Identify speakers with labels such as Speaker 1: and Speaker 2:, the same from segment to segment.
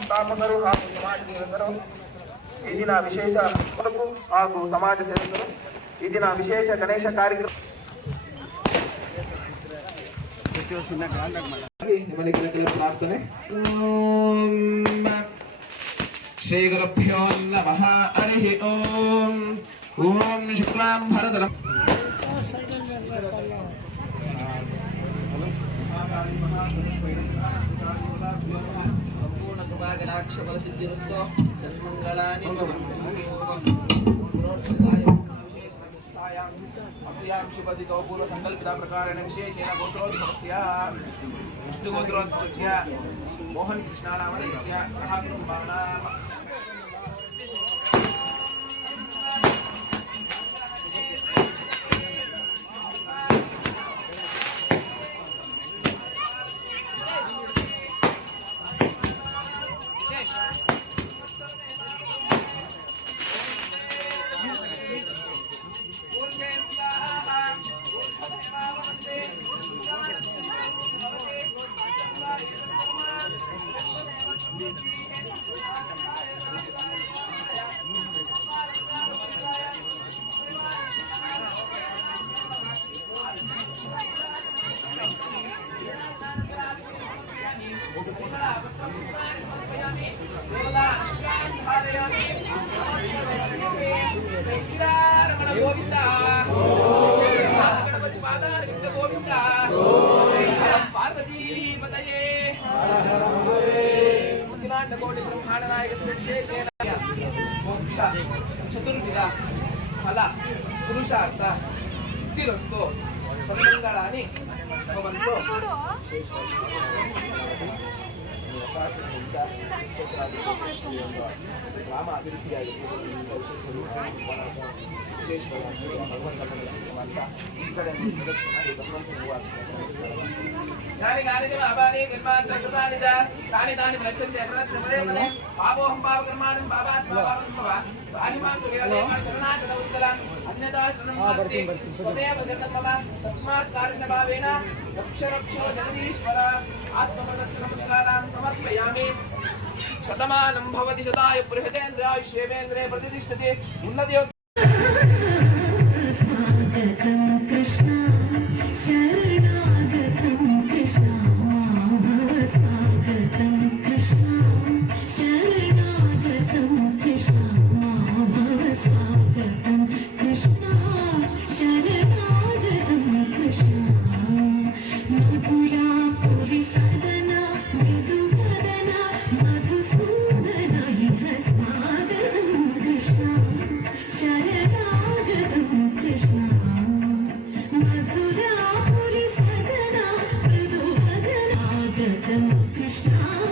Speaker 1: ಸ್ಥಾಪಕರು ಹಾಗೂ ಸಮಾಜ ಸೇವಕರು ಈ ದಿನ ವಿಶೇಷ ಕೊಡಗು ಹಾಗೂ ಸಮಾಜ ಸೇವಕರು ಈ ದಿನ ವಿಶೇಷ ಗಣೇಶ ಕಾರ್ಯಕ್ರಮ ನಿಮ್ಮಲ್ಲಿ ಕೆಲ ಕೆಲ ಪ್ರಾರ್ಥನೆ ಓಂ ಶ್ರೀ ಗುರುಭ್ಯೋ ನಮಃ ಹರಿ ಓಂ ಓಂ ಶುಕ್ಲಾಂ ಭರತರಂ
Speaker 2: కటాక్షబలసిద్ధిరస్తో సన్మంగళాని अस्यां शुभदितो पूर्वसङ्कल्पितप्रकारेण विशेषेण गोत्रोद्भवस्य
Speaker 3: विष्णुगोत्रोद्भवस्य मोहनकृष्णानामस्य सः कुटुम्बानाम् గోవింద. గణపతి పాదారవింద గోవింద. పార్వతీ పదయే ముదిలాండ కోటి బ్రహ్మాండ నాయక శ్రీశేషేణ మోక్ష చతుర్విధ ఫల పురుషార్థ సిద్ధిరస్తో సమంగళాన్ని భవంతో. వివిధ క్షేత్రాలు గ్రామ అభివృద్ధి పాపోహం పాపకర్మాణం పాపాత్మ పాపకర్మ శరణాగత ఉత్తరాన్ని తస్మాత్కారణభావేన రక్ష రక్షో జగదీశ్వర ఆత్మప్రదక్షిణపురస్కారాన్ సమర్పయామి. శతమానం భవతి శతాయ బృహదేంద్రాయుష్యేవేంద్రే ప్రతిష్టతి.
Speaker 1: ఉన్నతి
Speaker 4: Krishna.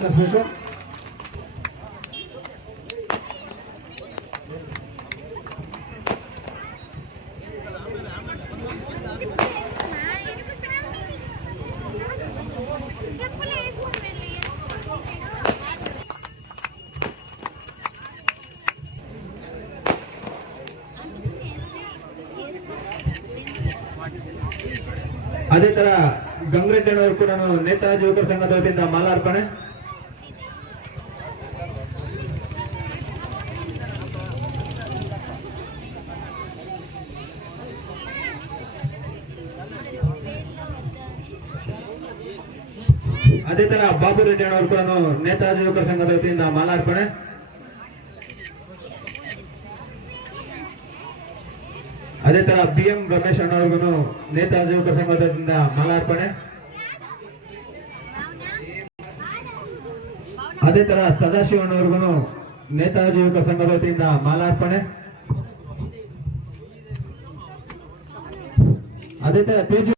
Speaker 4: ಸಹಕರಿಸಬೇಕು ಅದೇ ತರ ಗಂಗರೆಡ್ಡನವರು ಕೂಡ ನೇತಾಜಿ ಯುವಕರ ಸಂಘದ ವತಿಯಿಂದ ಮಾಲಾರ್ಪಣೆ. ಅದೇ ತರ ಬಾಬು ರೆಡ್ಡಿ ಅವರು ಕೂಡ ನೇತಾಜಿ ಯುವಕರ ಸಂಘದ ವತಿಯಿಂದ ಮಾಲಾರ್ಪಣೆ. ಅದೇ ತರ ಬಿ ಎಂ ರಮೇಶ್ ಅಣ್ಣವ್ರಿಗೂ ನೇತಾಜಿ ಯುವಕರ ಸಂಘದ ವತಿಯಿಂದ ಮಾಲಾರ್ಪಣೆ. ಅದೇ ತರ ಸದಾಶಿವಣ್ಣವ್ರಿಗೂ ನೇತಾಜಿ ಯುವಕರ ಸಂಘದ ವತಿಯಿಂದ ಮಾಲಾರ್ಪಣೆ. ಅದೇ ತರ ತೇಜು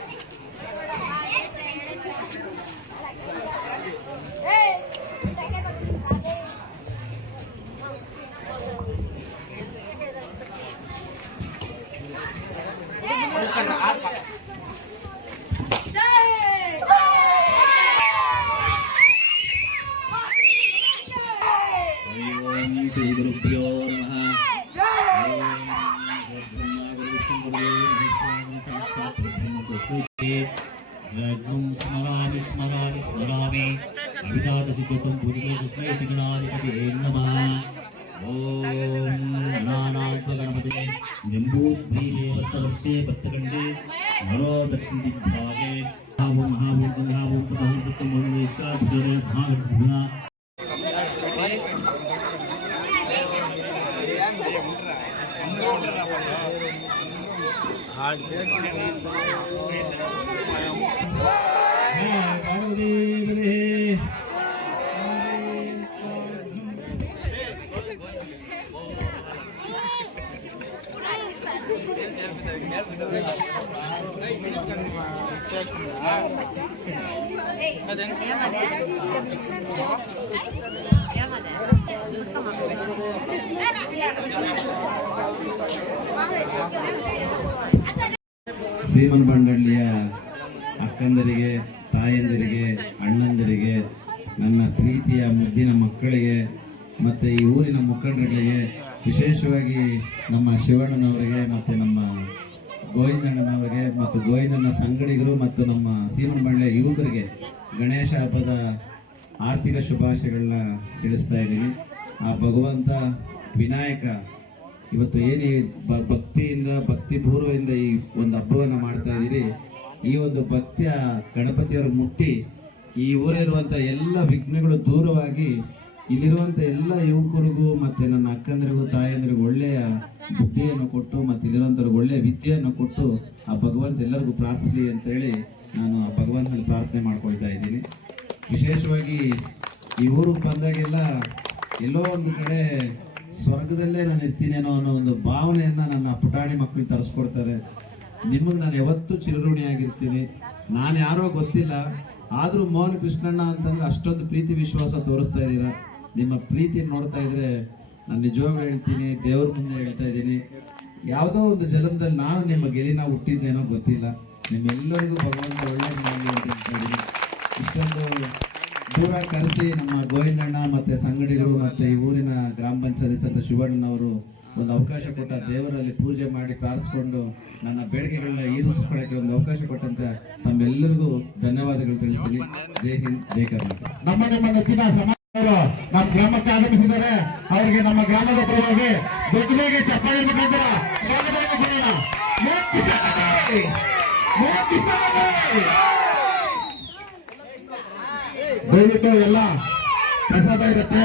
Speaker 5: सिद्धं भूरिमे सिगणाधिपति नमः। दक्षिण गणानात्मगणपते निम्बूद्वीदेवत्तरस्य भक्तकण्डे नरो दक्षिणदिग्भागे हावो, महावो गङ्गावो प्रधानसत्त्वमोहनेश्वरभुजरे भागभुना आज ಮಹಾವು ಮಂಡಳಿಯ ಅಕ್ಕಂದರಿಗೆ, ತಾಯಂದಿರಿಗೆ, ಅಣ್ಣಂದಿರಿಗೆ, ನನ್ನ ಪ್ರೀತಿಯ ಮುದ್ದಿನ ಮಕ್ಕಳಿಗೆ, ಮತ್ತು ಈ ಊರಿನ ಮುಖಂಡರಿಗೆ,
Speaker 6: ವಿಶೇಷವಾಗಿ ನಮ್ಮ ಶಿವಣ್ಣನವರಿಗೆ, ಮತ್ತು ನಮ್ಮ ಗೋವಿಂದಣ್ಣನವರಿಗೆ ಮತ್ತು ಗೋವಿಂದಣ್ಣ ಸಂಗಡಿಗರು ಮತ್ತು ನಮ್ಮ ಸೀಮನಬಳ್ಳಿಯ ಯುವಕರಿಗೆ ಗಣೇಶ ಹಬ್ಬದ ಆರ್ಥಿಕ ಶುಭಾಶಯಗಳನ್ನ ತಿಳಿಸ್ತಾ ಇದ್ದೀನಿ. ಆ ಭಗವಂತ ವಿನಾಯಕ ಇವತ್ತು ಏನು ಭಕ್ತಿಯಿಂದ ಭಕ್ತಿ ಪೂರ್ವದಿಂದ ಈ ಒಂದು ಹಬ್ಬವನ್ನು ಮಾಡ್ತಾ ಇದ್ದೀರಿ, ಈ ಒಂದು ಭಕ್ತಿಯ ಗಣಪತಿಯವರು ಮುಟ್ಟಿ ಈ ಊರಿರುವಂಥ ಎಲ್ಲ ವಿಘ್ನಗಳು ದೂರವಾಗಿ ಇಲ್ಲಿರುವಂಥ ಎಲ್ಲ ಯುವಕರಿಗೂ ಮತ್ತು ನನ್ನ ಅಕ್ಕಂದ್ರಿಗೂ, ತಾಯಂದ್ರಿಗೂ ಒಳ್ಳೆಯ ಬುದ್ಧಿಯನ್ನು ಕೊಟ್ಟು ಮತ್ತು ಇಲ್ಲಿರುವಂಥವ್ರಿಗೆ ಒಳ್ಳೆಯ ವಿದ್ಯೆಯನ್ನು ಕೊಟ್ಟು ಆ ಭಗವಂತ ಎಲ್ಲರಿಗೂ ಪ್ರಾರ್ಥಿಸಲಿ ಅಂತೇಳಿ ನಾನು ಆ ಭಗವಂತನಲ್ಲಿ ಪ್ರಾರ್ಥನೆ ಮಾಡ್ಕೊಳ್ತಾ ಇದ್ದೀನಿ. ವಿಶೇಷವಾಗಿ ಈ ಊರು ಬಂದಾಗೆಲ್ಲ ಎಲ್ಲೋ ಒಂದು ಕಡೆ ಸ್ವರ್ಗದಲ್ಲೇ ನಾನು ಇರ್ತೀನಿ ಅನ್ನೋ ಒಂದು ಭಾವನೆಯನ್ನ ನನ್ನ ಪುಟಾಣಿ ಮಕ್ಕಳಿಗೆ ತರಿಸ್ಕೊಡ್ತಾರೆ. ನಿಮಗೆ ನಾನು ಯಾವತ್ತೂ ಚಿರಋಣಿಯಾಗಿರ್ತೀನಿ ನಾನು ಯಾರೋ ಗೊತ್ತಿಲ್ಲ. ಆದರೂ ಮೋಹನ್ ಕೃಷ್ಣಣ್ಣ ಅಂತಂದ್ರೆ ಅಷ್ಟೊಂದು ಪ್ರೀತಿ ವಿಶ್ವಾಸ ತೋರಿಸ್ತಾ ಇದ್ದೀರಾ. ನಿಮ್ಮ ಪ್ರೀತಿ ನೋಡ್ತಾ ಇದ್ರೆ ನಾನು ನಿಜವಾಗ್ಲೂ ಹೇಳ್ತೀನಿ, ದೇವ್ರ ಮುಂದೆ ಹೇಳ್ತಾ ಇದ್ದೀನಿ. ಯಾವುದೋ ಒಂದು ಜನ್ಮದಲ್ಲಿ ನಾನು ನಿಮ್ಮ ಗೆಳಿನ ಹುಟ್ಟಿದ್ದೇನೋ ಗೊತ್ತಿಲ್ಲ. ನಿಮ್ಮೆಲ್ಲರಿಗೂ ಭಗವಂತ ಒಳ್ಳೇದು ಮಾಡಲಿ ಅಂತ ಹೇಳ್ತಾ ಇಷ್ಟೊಂದು ದೂರ ಕರೆಸಿ ನಮ್ಮ ಗೋವಿಂದಣ್ಣ ಮತ್ತೆ ಸಂಗಡಿಗರು ಮತ್ತೆ ಈ ಊರಿನ ಗ್ರಾಮ ಪಂಚಾಯತ್ ಸದಸ್ಯ ಶಿವಣ್ಣನವರು ಒಂದು ಅವಕಾಶ ಕೊಟ್ಟ ದೇವರಲ್ಲಿ ಪೂಜೆ ಮಾಡಿ ಪ್ರಾರ್ಥಿಸ್ಕೊಂಡು ನನ್ನ ಬೇಡಿಕೆಗಳನ್ನ ಈಡೇರಿಸ್ಕೊಳ್ಳೋಕೆ ಒಂದು ಅವಕಾಶ ಕೊಟ್ಟಂತ ತಮ್ಮೆಲ್ಲರಿಗೂ ಧನ್ಯವಾದಗಳು ತಿಳಿಸ್ತೀನಿ. ಜೈ ಹಿಂದ್, ಜೈ ಕರ್ನಾಟಕ.
Speaker 7: ನಮ್ಮ ನಮ್ಮ ಗ್ರಾಮಕ್ಕೆ ಆಗಮಿಸಿದ್ದಾರೆ ಅವರಿಗೆ ನಮ್ಮ ಗ್ರಾಮದ ಪರವಾಗಿ ದೊಡ್ಡದಾಗಿ ಚಪ್ಪಾಳೆ ಮುಖಾಂತರ! ದಯವಿಟ್ಟು ಎಲ್ಲ ಪ್ರಸಾದ ಇರುತ್ತೆ!